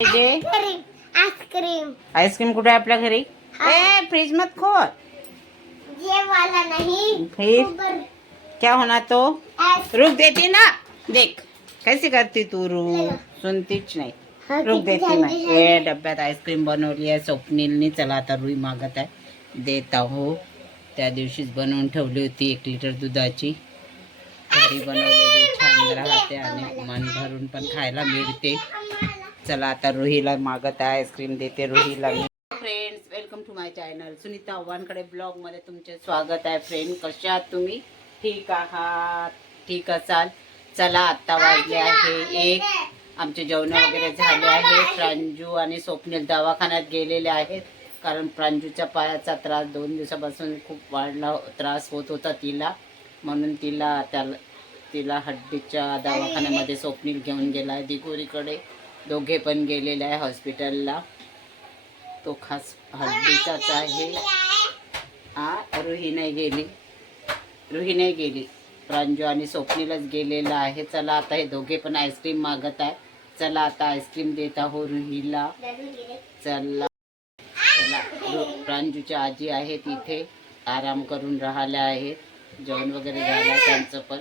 Ice cream. Ice cream कुठे आहे आपल्या घरी? ए फ्रिज मत खोल। ये वाला नहीं। फिर ऊपर क्या होना तो? ऐस- रुक देती ना। देख कैसी करती तू रुक लेगा। सुनतीच नाही. हाँ, रुक किती देती जल्दी नाही. जल्दी। ए डब्यात आईस्क्रीम बनवली आहे स्वप्नीलनी. चला आता रुई मागत आहे देत आहो. त्या दिवशीच बनवून ठेवली होती 1 लिटर दुधाची. घरी बनवलेली छान राहते आणि मन भरून पण खायला मिळते. चला आता रुहीला मागत आहे आईस्क्रीम देते रुहीला मी. Friends welcome to my channel Sunita आव्हानकडे ब्लॉग मध्ये तुमचे स्वागत आहे. फ्रेंड कशा आहात तुम्ही? ठीक आहात? ठीक असाल. चला आता वाजले आहे 1. आमचे जेवण वगैरे झाले आहे. प्रांजू आणि स्वप्नील दवाखान्यात गेलेले आहेत कारण प्रांजूच्या पायाचा त्रास 2 दिवसापासून खूप वाढला त्रास होत होता तिला. म्हणून तिला हड्डीच्या दवाखान्यामध्ये स्वप्नील घेऊन गेला आहे दिगोरीकडे. दोघे पण गेलेले आहे हॉस्पिटलला. तो खास हड्डीचाच आहे. रुही नाही गेली. प्रांजू आणि स्वप्नीलच गेलेला आहे. चला आता हे दोघे पण आईस्क्रीम मागत आहे. चला आता आईस्क्रीम देत आहो रुहीला. चला प्रांजूच्या आजी आहेत इथे आराम करून राहिल्या आहेत. जेवण वगैरे झालं त्यांचं पण.